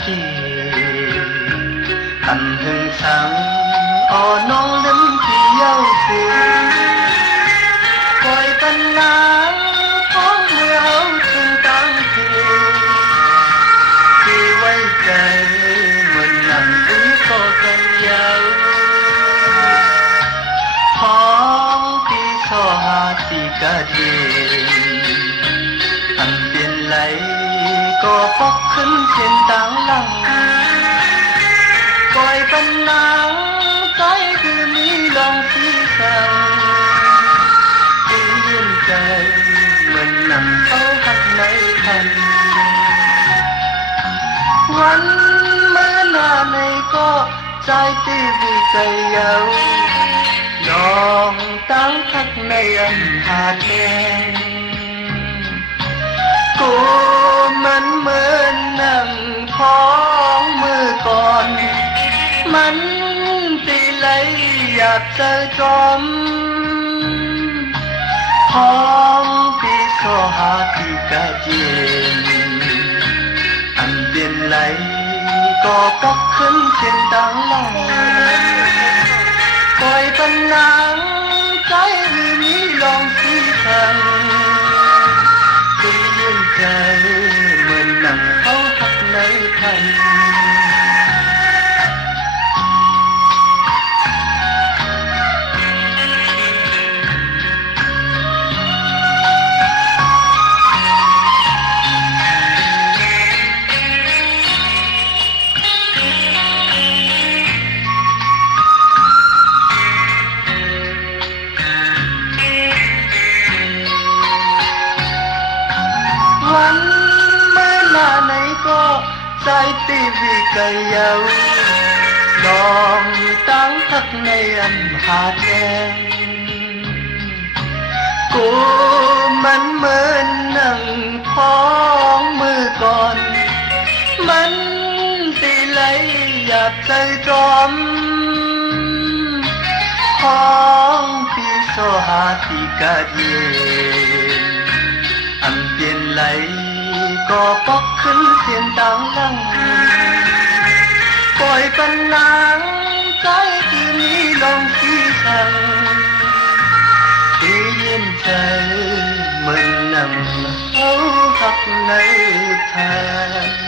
chi hành hương sáng o nong lắm thì yêu thương coi tân nắng có mưa áo thương tăng thương khi quay trời mình nằm đứng có gần nhau phong tí so hati cả đêm anh biên lấy có phóc khấn trên táng lăng coi tân nắng cái cứ mi lòng phi sang yên trời mình nằm sâu hắt nơi thânวันเมื่อนาในก็ใจตีวีใจเยาน้องตั้งทักในอันหาดแดงกูมันเหมือนนั่งพ้องมือก่อนมันตีไหลหยาบเจอจอมพ้องปีโซหาตีกะเย็นอันเปลี่ยนไหลก็ปกขึ้นเสียงดังลั่งคอยปันนางใจมีลองสีทังตีเลื่อนใจเหมือนหนังเขาหักในพันวันเมื่อหน้าไหนก็ใจตีวีกะเยาลองตั้งทักในอันหาดแดงกูมันเหมือนนั่งพ้องมือก่อนมันตีไหลหยาบใจจอมพ้องปีโซหาตีกะเย็นอันเปลี่ยนไหลก็ปกขึ้นเสียงดังลั่งปล่อยปันนางใจที่นี้ลองที่สั่งที่เย็นใจเหมือนนั่งเอาหักในทาง